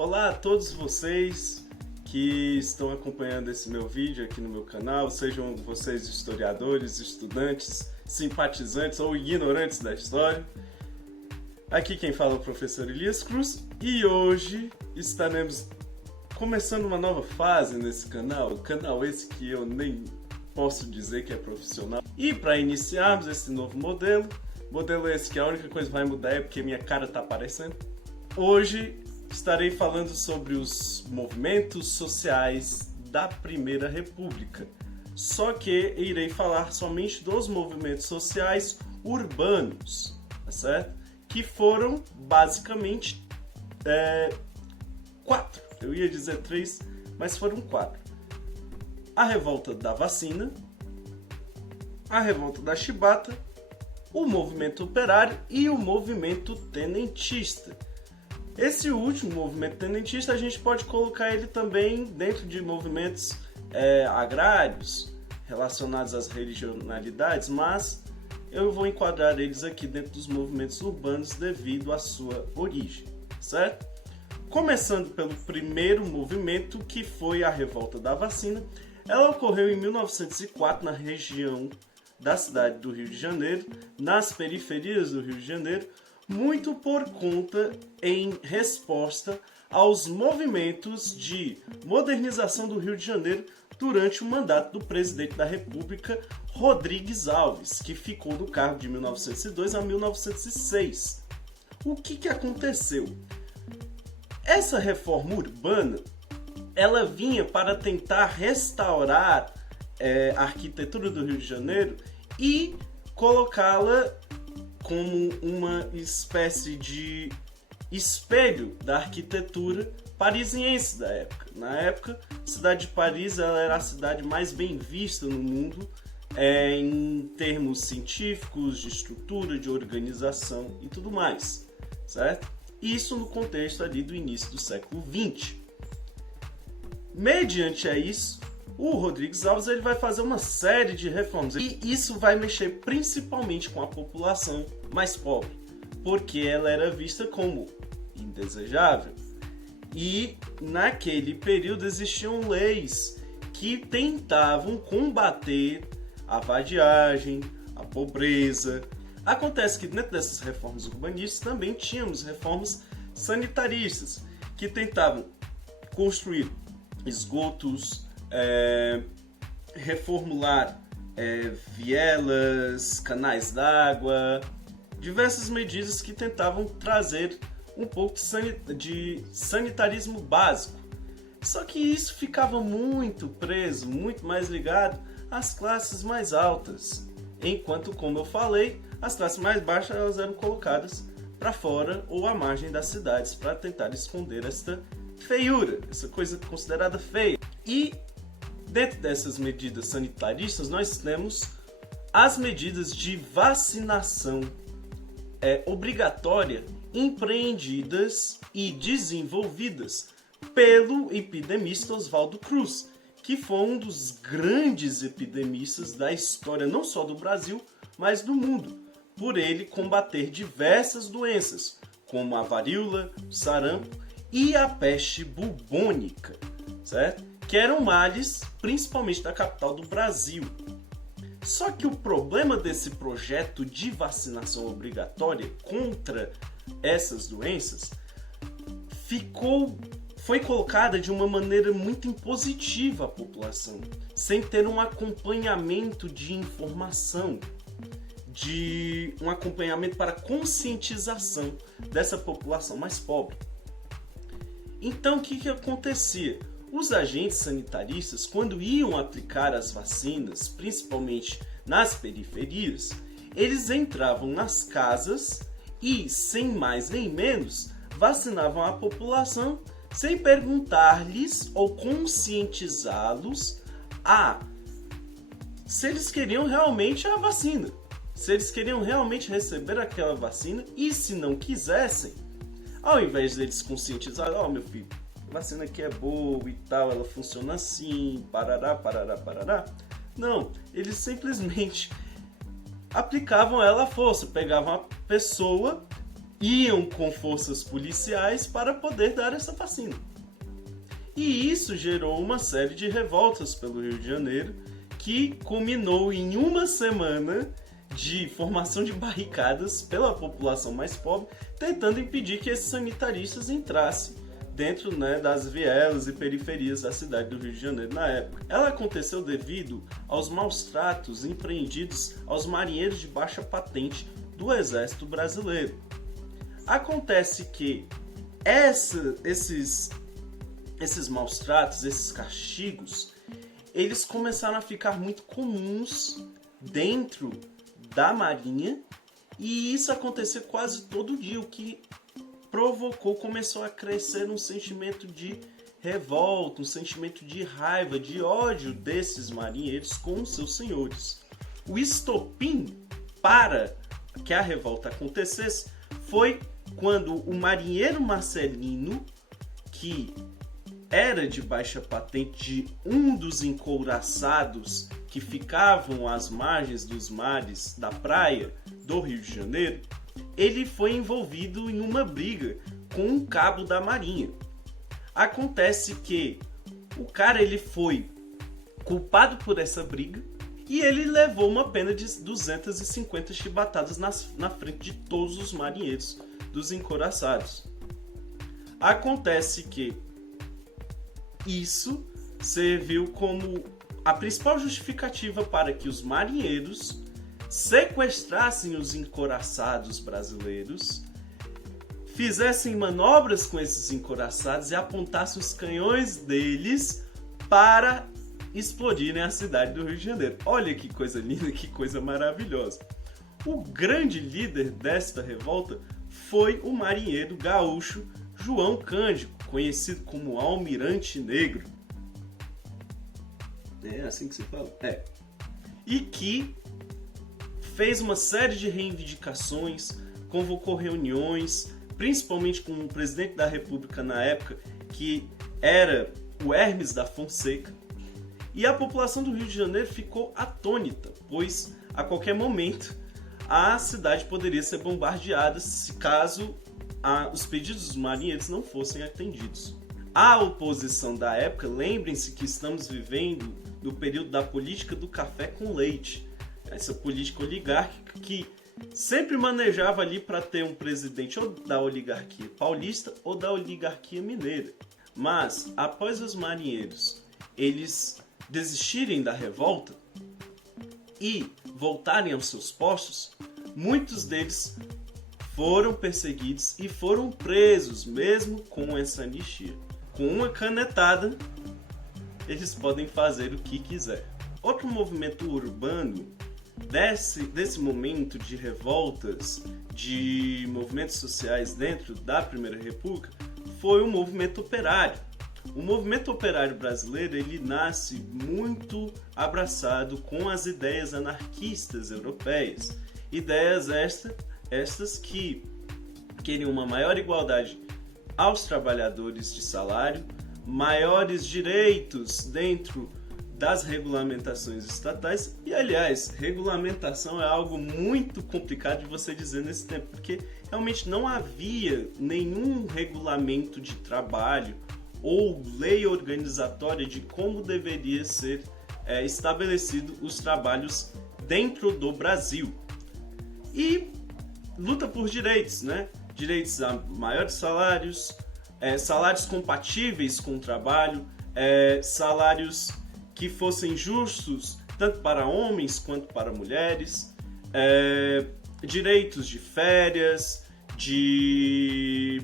Olá a todos vocês que estão acompanhando esse meu vídeo aqui no meu canal, sejam vocês historiadores, estudantes, simpatizantes ou ignorantes da história. Aqui quem fala é o professor Elias Cruz e hoje estaremos começando uma nova fase nesse canal esse que eu nem posso dizer que é profissional. E para iniciarmos esse novo modelo esse que a única coisa que vai mudar é porque minha cara está aparecendo. Hoje estarei falando sobre os movimentos sociais da Primeira República. Só que irei falar somente dos movimentos sociais urbanos, tá certo? Que foram basicamente 4. Eu ia dizer 3, mas foram 4. A revolta da vacina, a revolta da chibata, o movimento operário e o movimento tenentista. Esse último movimento tenentista a gente pode colocar ele também dentro de movimentos agrários relacionados às regionalidades, mas eu vou enquadrar eles aqui dentro dos movimentos urbanos devido à sua origem, certo? Começando pelo primeiro movimento, que foi a revolta da vacina. Ela ocorreu em 1904 na região da cidade do Rio de Janeiro, nas periferias do Rio de Janeiro, muito por conta em resposta aos movimentos de modernização do Rio de Janeiro durante o mandato do presidente da República, Rodrigues Alves, que ficou no cargo de 1902 a 1906. O que aconteceu? Essa reforma urbana, ela vinha para tentar restaurar a arquitetura do Rio de Janeiro e colocá-la como uma espécie de espelho da arquitetura parisiense da época. Na época, a cidade de Paris ela era a cidade mais bem vista no mundo em termos científicos, de estrutura, de organização e tudo mais, certo? Isso no contexto ali do início do século XX. Mediante a isso, o Rodrigues Alves ele vai fazer uma série de reformas e isso vai mexer principalmente com a população mais pobre, porque ela era vista como indesejável. E naquele período existiam leis que tentavam combater a vadiagem, a pobreza. Acontece que dentro dessas reformas urbanistas também tínhamos reformas sanitaristas, que tentavam construir esgotos, reformular vielas, canais d'água, diversas medidas que tentavam trazer um pouco de sanitarismo básico. Só que isso ficava muito preso, muito mais ligado às classes mais altas, enquanto, como eu falei, as classes mais baixas elas eram colocadas para fora ou à margem das cidades para tentar esconder esta feiura, essa coisa considerada feia. E dentro dessas medidas sanitaristas nós temos as medidas de vacinação obrigatória empreendidas e desenvolvidas pelo epidemista Oswaldo Cruz, que foi um dos grandes epidemistas da história não só do Brasil, mas do mundo, por ele combater diversas doenças, como a varíola, o sarampo e a peste bubônica, certo? Que eram males principalmente da capital do Brasil. Só que o problema desse projeto de vacinação obrigatória contra essas doenças foi colocada de uma maneira muito impositiva à população, sem ter um acompanhamento de informação, de um acompanhamento para conscientização dessa população mais pobre. Então o que acontecia? Os agentes sanitaristas, quando iam aplicar as vacinas, principalmente nas periferias, eles entravam nas casas e, sem mais nem menos, vacinavam a população sem perguntar-lhes ou conscientizá-los se eles queriam realmente a vacina, se eles queriam realmente receber aquela vacina e, se não quisessem, ao invés deles conscientizar, meu filho, a vacina aqui é boa e tal, ela funciona assim, parará, parará, parará. Não, eles simplesmente aplicavam ela à força, pegavam a pessoa iam com forças policiais para poder dar essa vacina. E isso gerou uma série de revoltas pelo Rio de Janeiro, que culminou em uma semana de formação de barricadas pela população mais pobre, tentando impedir que esses sanitaristas entrassem dentro, das vielas e periferias da cidade do Rio de Janeiro na época. Ela aconteceu devido aos maus tratos empreendidos aos marinheiros de baixa patente do Exército Brasileiro. Acontece que esses maus tratos, esses castigos, eles começaram a ficar muito comuns dentro da Marinha, e isso aconteceu quase todo dia, o que começou a crescer um sentimento de revolta, um sentimento de raiva, de ódio desses marinheiros com os seus senhores. O estopim para que a revolta acontecesse foi quando o marinheiro Marcelino, que era de baixa patente de um dos encouraçados que ficavam às margens dos mares da praia do Rio de Janeiro, ele foi envolvido em uma briga com um cabo da marinha. Acontece que o cara ele foi culpado por essa briga e ele levou uma pena de 250 chibatadas na frente de todos os marinheiros dos encouraçados. Acontece que isso serviu como a principal justificativa para que os marinheiros sequestrassem os encouraçados brasileiros, fizessem manobras com esses encouraçados e apontassem os canhões deles para explodirem a cidade do Rio de Janeiro. Olha que coisa linda, que coisa maravilhosa. O grande líder desta revolta foi o marinheiro gaúcho João Cândido, conhecido como Almirante Negro. É assim que se fala? É. E que fez uma série de reivindicações, convocou reuniões, principalmente com o presidente da República na época, que era o Hermes da Fonseca. E a população do Rio de Janeiro ficou atônita, pois a qualquer momento a cidade poderia ser bombardeada se caso os pedidos dos marinheiros não fossem atendidos. A oposição da época, lembrem-se que estamos vivendo no período da política do café com leite, essa política oligárquica que sempre manejava ali para ter um presidente ou da oligarquia paulista ou da oligarquia mineira. Mas, após os marinheiros eles desistirem da revolta e voltarem aos seus postos, muitos deles foram perseguidos e foram presos, mesmo com essa anistia. Com uma canetada, eles podem fazer o que quiser. Outro movimento urbano desse momento de revoltas, de movimentos sociais dentro da Primeira República, foi o movimento operário. O movimento operário brasileiro ele nasce muito abraçado com as ideias anarquistas europeias. Ideias estas que queriam uma maior igualdade aos trabalhadores de salário, maiores direitos dentro das regulamentações estatais. E, aliás, regulamentação é algo muito complicado de você dizer nesse tempo, porque realmente não havia nenhum regulamento de trabalho ou lei organizatória de como deveria ser estabelecido os trabalhos dentro do Brasil. E luta por direitos, direitos a maiores salários, salários compatíveis com o trabalho, salários que fossem justos tanto para homens quanto para mulheres, direitos de férias, de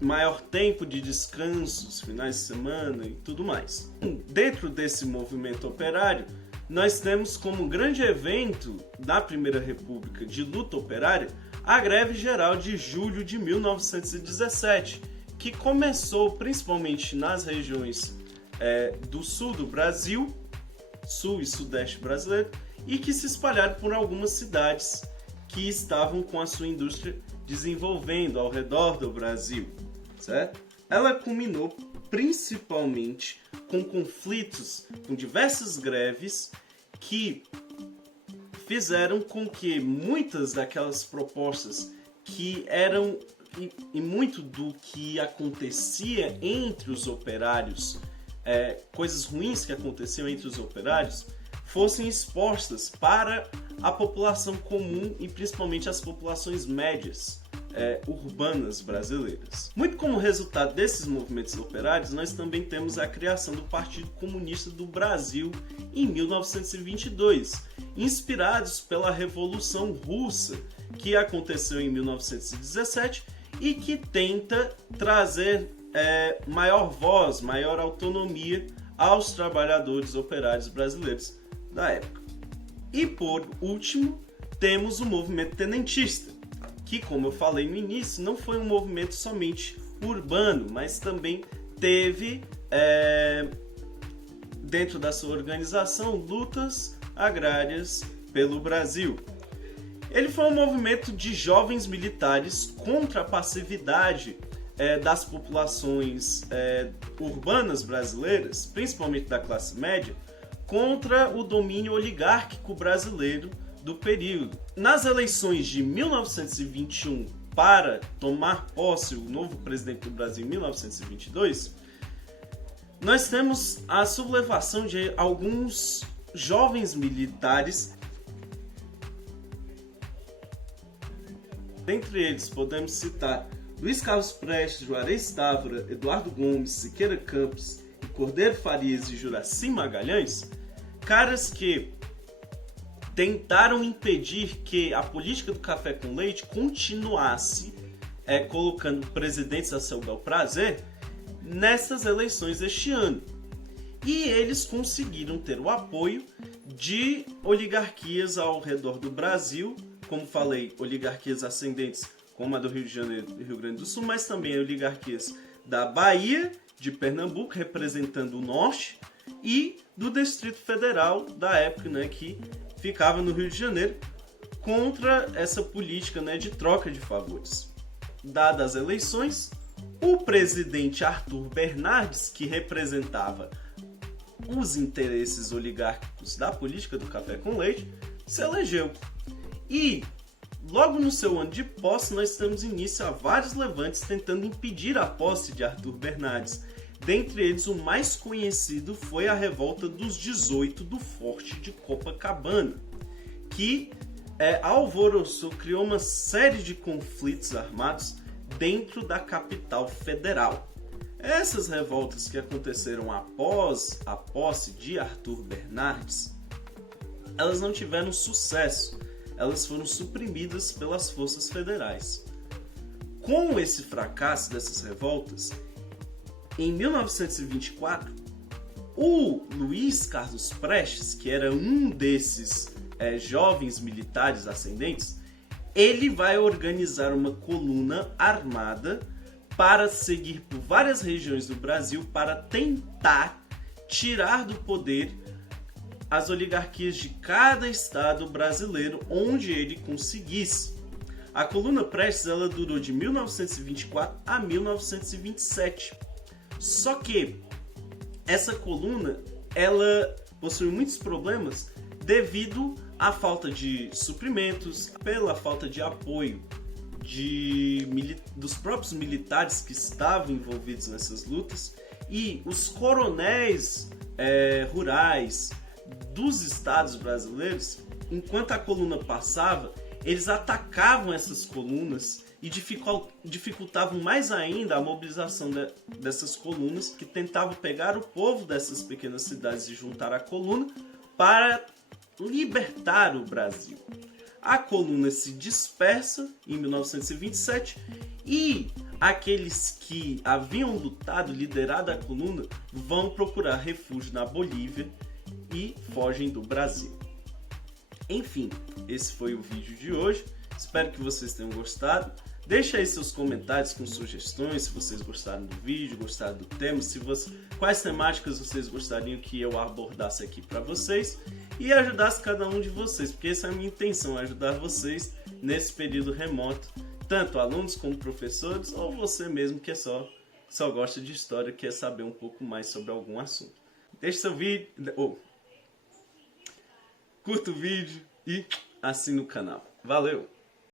maior tempo de descansos, finais de semana e tudo mais. Dentro desse movimento operário, nós temos como grande evento da Primeira República de luta operária a Greve Geral de Julho de 1917, que começou principalmente nas regiões do sul do Brasil, sul e sudeste brasileiro, e que se espalharam por algumas cidades que estavam com a sua indústria desenvolvendo ao redor do Brasil, certo? Ela culminou principalmente com conflitos, com diversas greves que fizeram com que muitas daquelas propostas que eram, e muito do que acontecia entre os operários, coisas ruins que aconteciam entre os operários, fossem expostas para a população comum e principalmente as populações médias urbanas brasileiras. Muito como resultado desses movimentos operários, nós também temos a criação do Partido Comunista do Brasil em 1922, inspirados pela Revolução Russa, que aconteceu em 1917 e que tenta trazer maior voz, maior autonomia aos trabalhadores operários brasileiros da época. E por último, temos o movimento tenentista, que, como eu falei no início, não foi um movimento somente urbano, mas também teve dentro da sua organização lutas agrárias pelo Brasil. Ele foi um movimento de jovens militares contra a passividade das populações urbanas brasileiras, principalmente da classe média, contra o domínio oligárquico brasileiro do período. Nas eleições de 1921 para tomar posse o novo presidente do Brasil em 1922, nós temos a sublevação de alguns jovens militares. Dentre eles podemos citar Luiz Carlos Prestes, Juarez Távora, Eduardo Gomes, Siqueira Campos, Cordeiro Farias e Juracy Magalhães, caras que tentaram impedir que a política do café com leite continuasse colocando presidentes a seu bel prazer nessas eleições deste ano. E eles conseguiram ter o apoio de oligarquias ao redor do Brasil, como falei, oligarquias ascendentes como a do Rio de Janeiro e Rio Grande do Sul, mas também oligarquias da Bahia, de Pernambuco, representando o norte, e do Distrito Federal da época, que ficava no Rio de Janeiro, contra essa política de troca de favores. Dadas as eleições, o presidente Arthur Bernardes, que representava os interesses oligárquicos da política do café com leite, se elegeu. E logo no seu ano de posse, nós temos início a vários levantes tentando impedir a posse de Arthur Bernardes. Dentre eles, o mais conhecido foi a Revolta dos 18 do Forte de Copacabana, que alvoroçou, criou uma série de conflitos armados dentro da capital federal. Essas revoltas que aconteceram após a posse de Arthur Bernardes, elas não tiveram sucesso. Elas foram suprimidas pelas forças federais. Com esse fracasso dessas revoltas, em 1924, o Luiz Carlos Prestes, que era um desses jovens militares ascendentes, ele vai organizar uma coluna armada para seguir por várias regiões do Brasil para tentar tirar do poder as oligarquias de cada estado brasileiro onde ele conseguisse. A coluna Prestes ela durou de 1924 a 1927. Só que essa coluna ela possui muitos problemas devido à falta de suprimentos, pela falta de apoio dos próprios militares que estavam envolvidos nessas lutas, e os coronéis rurais dos estados brasileiros, enquanto a coluna passava, eles atacavam essas colunas e dificultavam mais ainda a mobilização dessas colunas, que tentavam pegar o povo dessas pequenas cidades e juntar à coluna para libertar o Brasil. A coluna se dispersa em 1927 e aqueles que haviam lutado, liderado a coluna, vão procurar refúgio na Bolívia e fogem do Brasil. Enfim, esse foi o vídeo de hoje. Espero que vocês tenham gostado. Deixe aí seus comentários com sugestões, se vocês gostaram do vídeo, gostaram do tema, quais temáticas vocês gostariam que eu abordasse aqui para vocês e ajudasse cada um de vocês, porque essa é a minha intenção, ajudar vocês nesse período remoto, tanto alunos como professores, ou você mesmo que só gosta de história, quer saber um pouco mais sobre algum assunto. Deixe seu vídeo, curta o vídeo e assine o canal. Valeu!